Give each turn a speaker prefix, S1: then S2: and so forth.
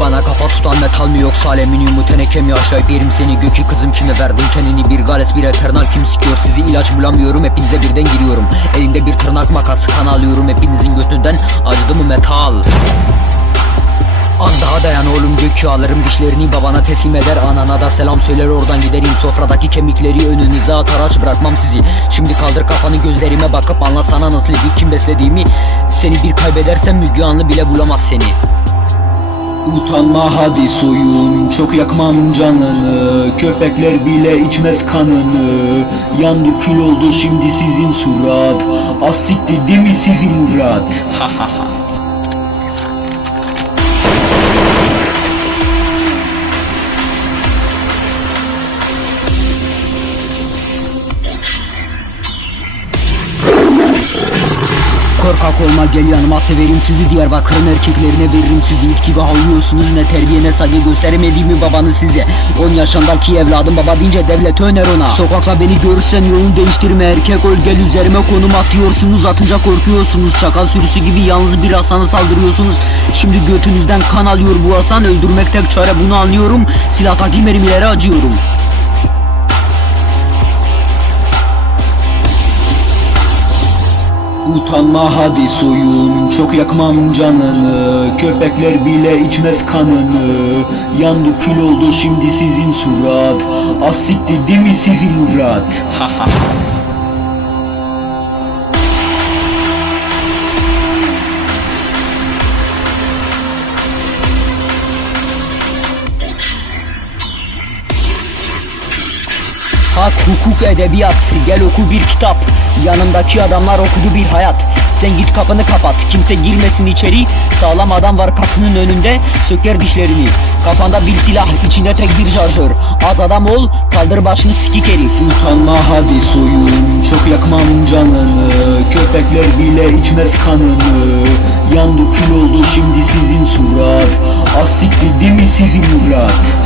S1: Bana kafa tutan metal mi yoksa alüminyum mu? Teneke mi aşağıya yerim seni gökü kızım kime verdin? Kendini bir gales bir eternal kim sikiyor? Sizi ilaç bulamıyorum hepinize birden giriyorum. Elimde bir tırnak makası kan alıyorum. Hepinizin götünden acıdı mı metal? Az daha dayan oğlum gökü alırım dişlerini. Babana teslim eder Anana da selam söyler. Oradan giderim Sofradaki kemikleri önünüze atar. Aç bırakmam sizi. Şimdi kaldır kafanı gözlerime bakıp anlatsana nasıl bir kim beslediğimi. Seni bir kaybedersem Müge bile bulamaz seni
S2: Utanma hadi soyun çok yakmam canını. Köpekler bile içmez kanını. Yandı kül oldu şimdi sizin surat. Az siktir değil mi sizin murat
S1: Korkak olma gel yanıma severim sizi. Diyarbakır'ın erkeklerine veririm sizi. İt gibi havlıyorsunuz ne terbiye ne saygı gösteremediğimi babanı size. 10 yaşındaki evladım baba deyince devlet öner ona. Sokakta beni görürsen yolunu değiştirme erkek ol gel üzerime konum atıyorsunuz. Atınca korkuyorsunuz çakal sürüsü gibi yalnız bir aslanı saldırıyorsunuz. Şimdi götünüzden kan alıyor bu aslan öldürmek tek çare bunu anlıyorum. Silahtaki mermilere acıyorum
S2: Utanma hadi soyun çok yakmam canını Köpekler bile içmez kanını. Yandı kül oldu şimdi sizin surat. Az siktir değil mi sizin murat
S1: Hak, hukuk, edebiyat. Gel oku bir kitap. Yanındaki adamlar okudu bir hayat. Sen git kapını kapat. Kimse girmesin içeri. Sağlam adam var kapının önünde. Söker dişlerini. Kafanda bir silah içinde tek bir şarjör. Az adam ol Kaldır başını sikik herif.
S2: Utanma hadi soyun. Çok yakmam canını. Köpekler bile içmez kanını. Yandı kül oldu şimdi sizin surat. Az siktir mi sizin murat